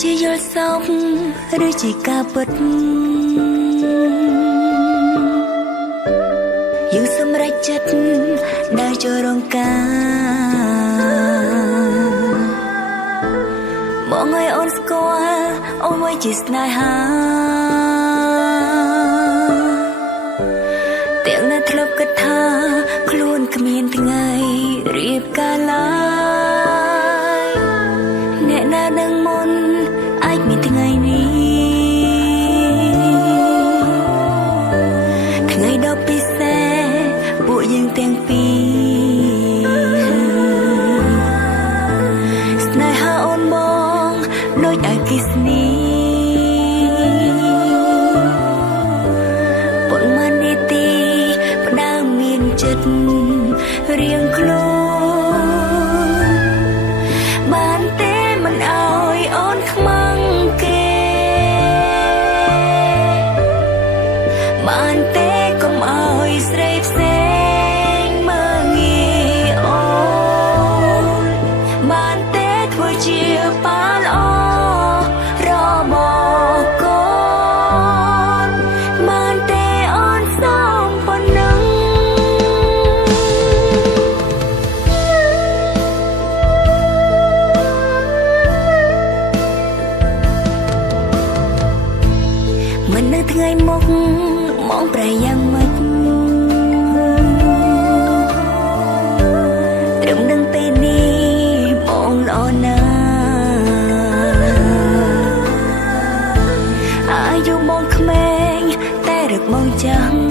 ជាយល់សោកឬជាការពិតយើងសម្រេចចិត្តដើរចូលរងការមកឲ្យអូនស្គាល់អូនមួយជាស្នេហាទាំងនៅធ្លាប់គិតថាខ្លួនគ្មានថ្ងៃរៀបការឡើយអ្នកណានឹងមុនអាចមានថ្ងៃនេះថ្ងៃដ៏ពិសេសពួកយើងទាំងពីរស្នេហាអូនបងដូចអគ្គិសនីប៉ុន្មាននាទីផ្ដើមមានចិត្តរៀងខ្លួនបានទេមិនអើយអូនខ្មាំងគេបានទេកុំអើយស្រីផ្សេងមើងងាយអូនបានទេធ្វើជាប៉ាល្អរបស់កូនបានទេអូនសូមប៉ុណ្ណឹងមិននៅថ្ងៃមុខមកប្រែយ៉ាងម៉េចត្រឹមនឹងពេលនេះបងល្អណាស់អាយុបងក្មេងតែរឹកបងចាំ